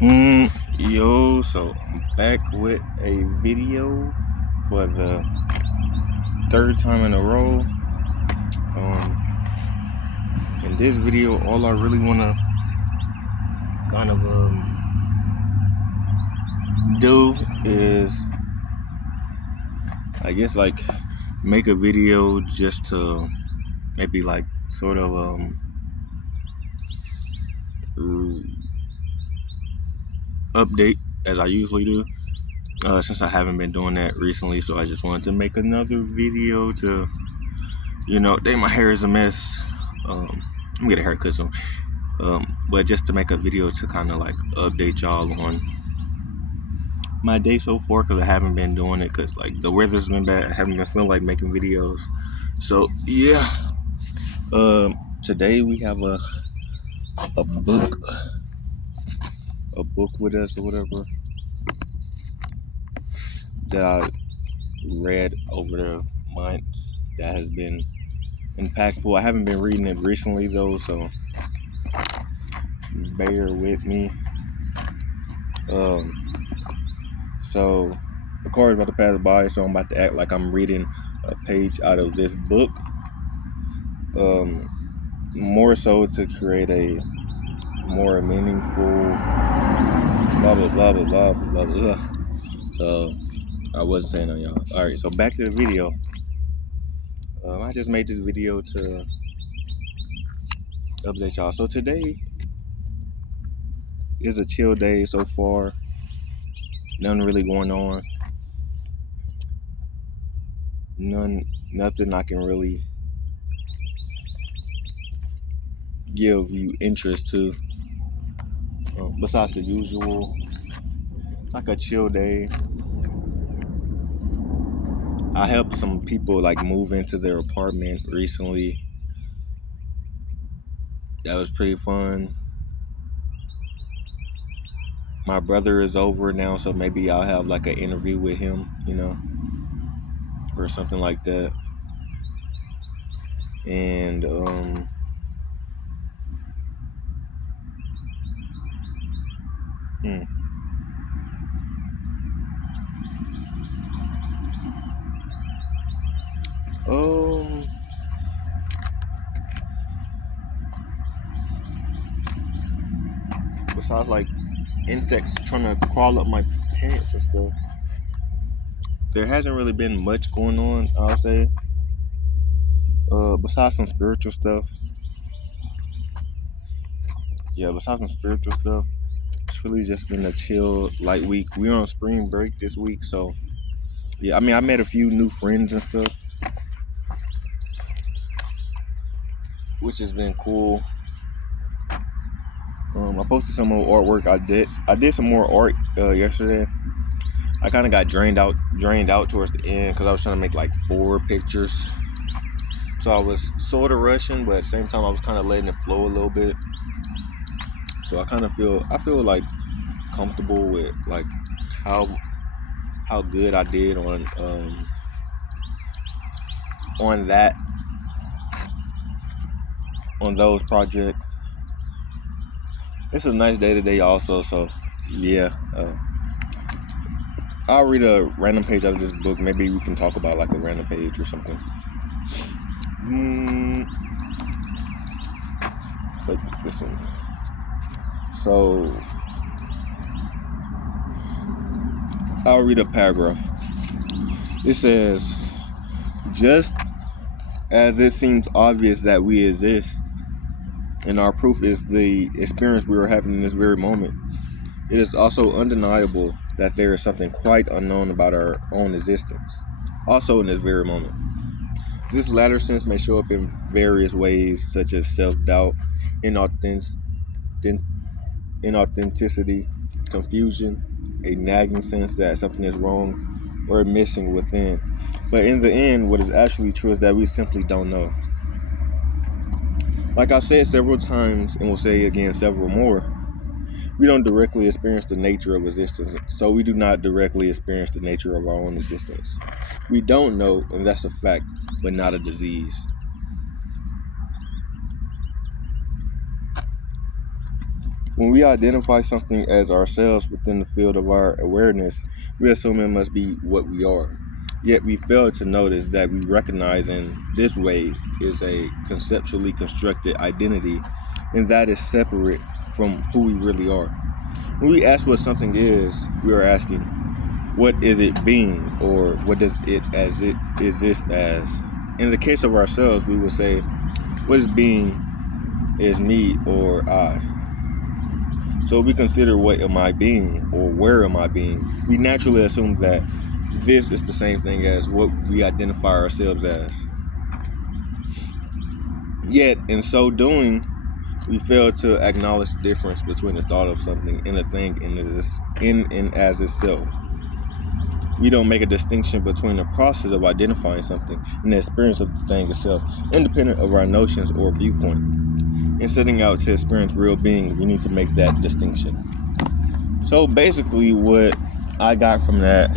Yo, so I'm back with a video for the third time in a row. In this video, all I really want to kind of do is, I guess, like make a video just to maybe like sort of update as I usually do. Since I haven't been doing that recently, so I just wanted to make another video to, dang, my hair is a mess. I'm gonna get a haircut soon. But just to make a video to kind of like update y'all on my day so far, because I haven't been doing it because like the weather's been bad. I haven't been feeling like making videos. So yeah, today we have a book with us or whatever that I read over the months that has been impactful. I haven't been reading it recently though, so bear with me. So the car is about to pass by, so I'm about to act like I'm reading a page out of this book. More so to create a more meaningful blah blah blah blah blah blah blah. So I wasn't saying on y'all. Alright, so back to the video. I just made this video to update y'all. So today is a chill day so far. Nothing really going on. Nothing I can really give you interest to. Besides the usual, like a chill day. I helped some people like move into their apartment recently. That was pretty fun. My brother is over now, so maybe I'll have like an interview with him, or something like that. And besides like insects trying to crawl up my pants and stuff, there hasn't really been much going on, I'll say. Besides some spiritual stuff. Yeah, besides some spiritual stuff, it's really just been a chill, light week. We're on spring break this week, so yeah, I mean, I met a few new friends and stuff, which has been cool. I posted some more artwork. I did some more art yesterday. I kind of got drained out towards the end because I was trying to make like 4 pictures. So I was sort of rushing, but at the same time I was kind of letting it flow a little bit. So I feel like comfortable with like how good I did on those projects. It's a nice day today also, so yeah. I'll read a random page out of this book. Maybe we can talk about like a random page or something. But listen. So I'll read a paragraph. It says, just as it seems obvious that we exist, and our proof is the experience we are having in this very moment, it is also undeniable that there is something quite unknown about our own existence, also in this very moment. This latter sense may show up in various ways, such as self-doubt, inauthenticity, confusion, a nagging sense that something is wrong or missing within. But in the end, what is actually true is that we simply don't know. Like I've said several times, and will say again several more, we don't directly experience the nature of existence, so we do not directly experience the nature of our own existence. We don't know, and that's a fact, but not a disease. When we identify something as ourselves within the field of our awareness, we assume it must be what we are. Yet we fail to notice that we recognize in this way is a conceptually constructed identity, and that is separate from who we really are. When we ask what something is, we are asking, what is it being, or what does it exist as? In the case of ourselves, we would say, what is being is me or I. So if we consider what am I being or where am I being, we naturally assume that this is the same thing as what we identify ourselves as. Yet, in so doing, we fail to acknowledge the difference between the thought of something and a thing in and as itself. We don't make a distinction between the process of identifying something and the experience of the thing itself, independent of our notions or viewpoint. In setting out to experience real being, we need to make that distinction. So basically what I got from that,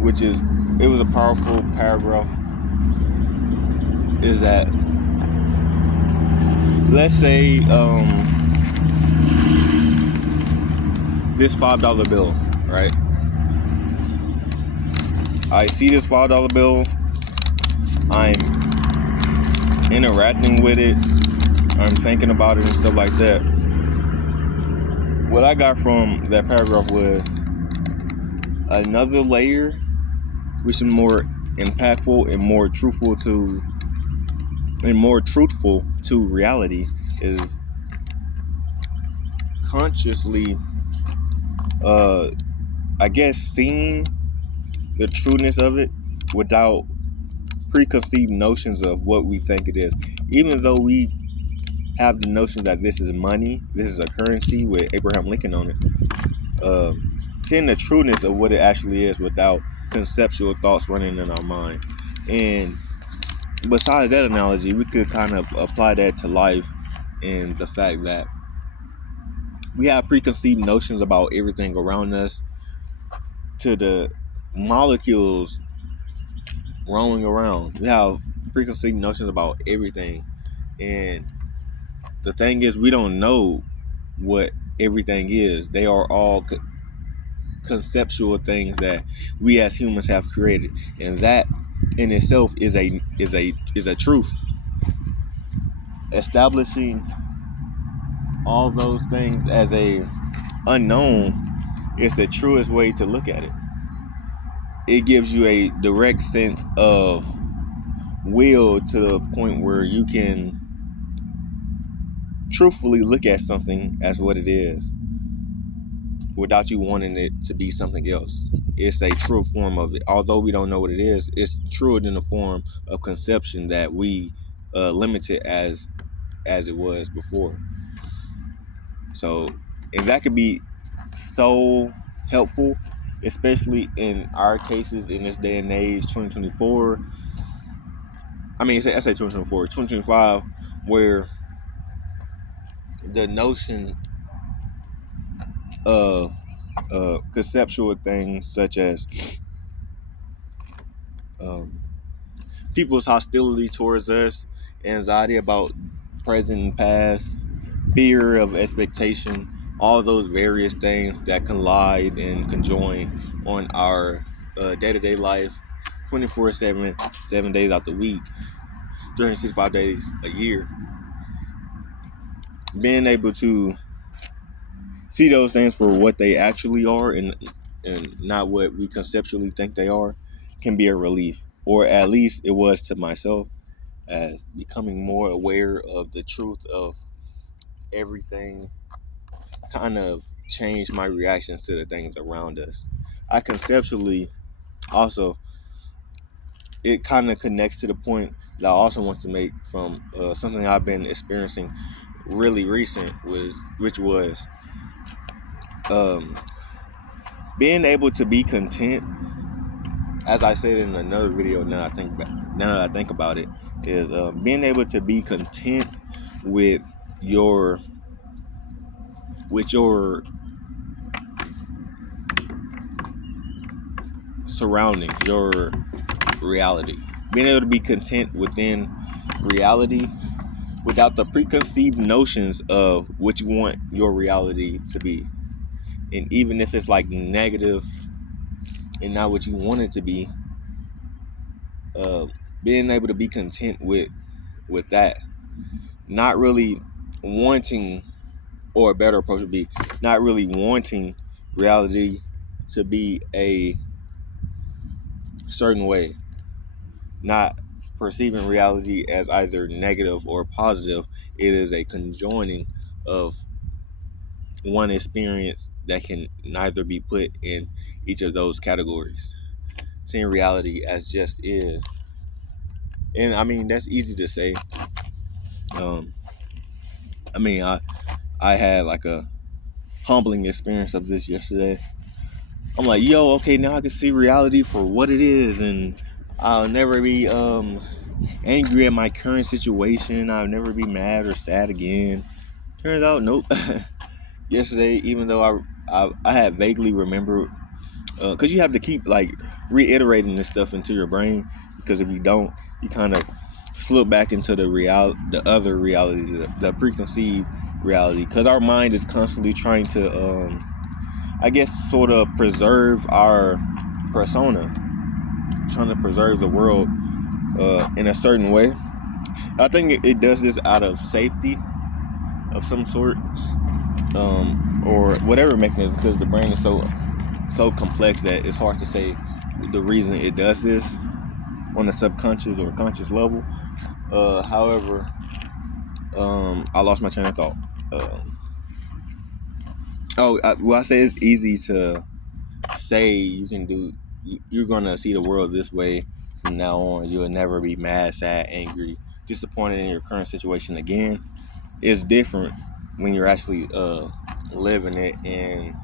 which is, it was a powerful paragraph, is that, let's say this $5 bill, right? I see this $5 bill, I'm interacting with it, I'm thinking about it and stuff like that. What I got from that paragraph was another layer, which is more impactful and more truthful to reality, is consciously I guess seeing the trueness of it without preconceived notions of what we think it is. Even though we have the notion that this is money, this is a currency with Abraham Lincoln on it, seeing the trueness of what it actually is without conceptual thoughts running in our mind. And besides that analogy, we could kind of apply that to life in the fact that we have preconceived notions about everything around us, to the molecules rolling around. We have preconceived notions about everything. And the thing is, we don't know what everything is. They are all conceptual things that we as humans have created. And that in itself is a truth. Establishing all those things as a unknown is the truest way to look at it. It gives you a direct sense of will to the point where you can truthfully look at something as what it is without you wanting it to be something else. It's a true form of it. Although we don't know what it is, it's truer than the form of conception that we limited as it was before. So, and that could be so helpful, especially in our cases in this day and age, 2024. I mean, I say 2024, 2025, where the notion of conceptual things such as people's hostility towards us, anxiety about present and past, fear of expectation, all those various things that collide and conjoin on our day-to-day life, 24/7, 7 days out the week, 365 days a year. Being able to see those things for what they actually are and not what we conceptually think they are can be a relief, or at least it was to myself, as becoming more aware of the truth of everything kind of changed my reactions to the things around us. I conceptually also, it kind of connects to the point that I also want to make from something I've been experiencing really recent, which was being able to be content. As I said in another video, now that I think about it, is being able to be content with your surroundings, your reality. Being able to be content within reality without the preconceived notions of what you want your reality to be. And even if it's like negative and not what you want it to be, uh, being able to be content with that, not really wanting, or a better approach would be not really wanting reality to be a certain way, not perceiving reality as either negative or positive. It is a conjoining of one experience that can neither be put in each of those categories. Seeing reality as just is. And I mean, that's easy to say. Um, I mean, I had like a humbling experience of this yesterday. I'm like, yo, okay, now I can see reality for what it is, and I'll never be angry at my current situation. I'll never be mad or sad again. Turns out, nope. Yesterday, even though I had vaguely remembered, because you have to keep like reiterating this stuff into your brain, because if you don't, you kind of slip back into the other reality, the preconceived reality, because our mind is constantly trying to I guess sort of preserve our persona, trying to preserve the world in a certain way. I think it does this out of safety of some sort, or whatever mechanism, because the brain is so complex that it's hard to say the reason it does this on a subconscious or conscious level. However, I lost my train of thought. I say it's easy to say you can do. You're gonna see the world this way from now on. You'll never be mad, sad, angry, disappointed in your current situation again. It's different when you're actually living it, and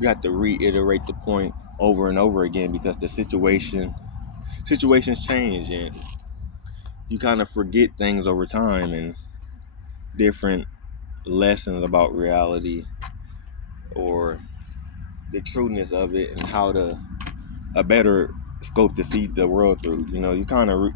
you have to reiterate the point over and over again, because the situations change, and you kind of forget things over time, and different lessons about reality or the trueness of it, and how to a better scope to see the world through. You know, you kind of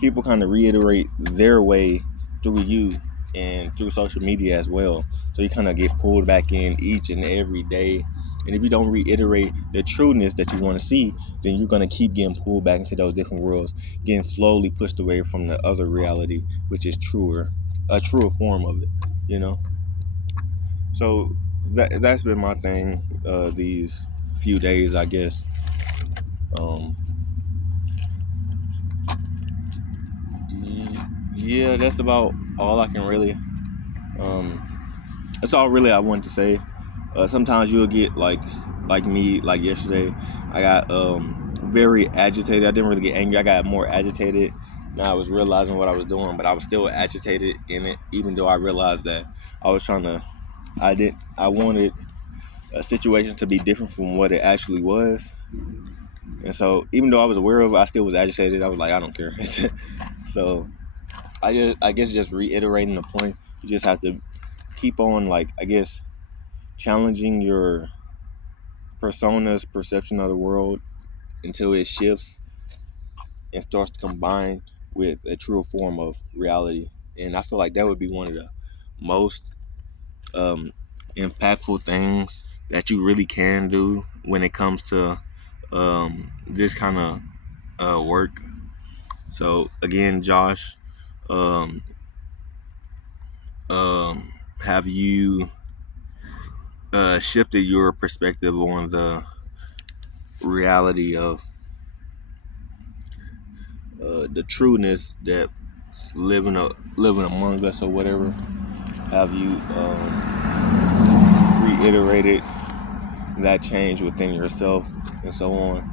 people kind of reiterate their way through you and through social media as well. So you kind of get pulled back in each and every day. And if you don't reiterate the trueness that you want to see, then you're going to keep getting pulled back into those different worlds, getting slowly pushed away from the other reality, which is a truer form of it, you know? So that's been my thing these few days, I guess. Um, yeah, that's about all I can really. Um, that's all really I wanted to say. Sometimes you'll get like me, like yesterday. I got very agitated. I didn't really get angry. I got more agitated. Now I was realizing what I was doing, but I was still agitated in it, even though I realized that I was trying to. I wanted a situation to be different from what it actually was. And so, even though I was aware of it, I still was agitated. I was like, I don't care. So, I guess just reiterating the point, you just have to keep on, like, I guess, challenging your persona's perception of the world until it shifts and starts to combine with a true form of reality. And I feel like that would be one of the most um, impactful things that you really can do when it comes to this kind of work. So again, Josh, um, have you shifted your perspective on the reality of the trueness that living among us or whatever? Have you reiterated that change within yourself and so on?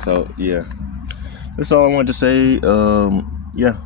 So yeah, that's all I wanted to say. Yeah.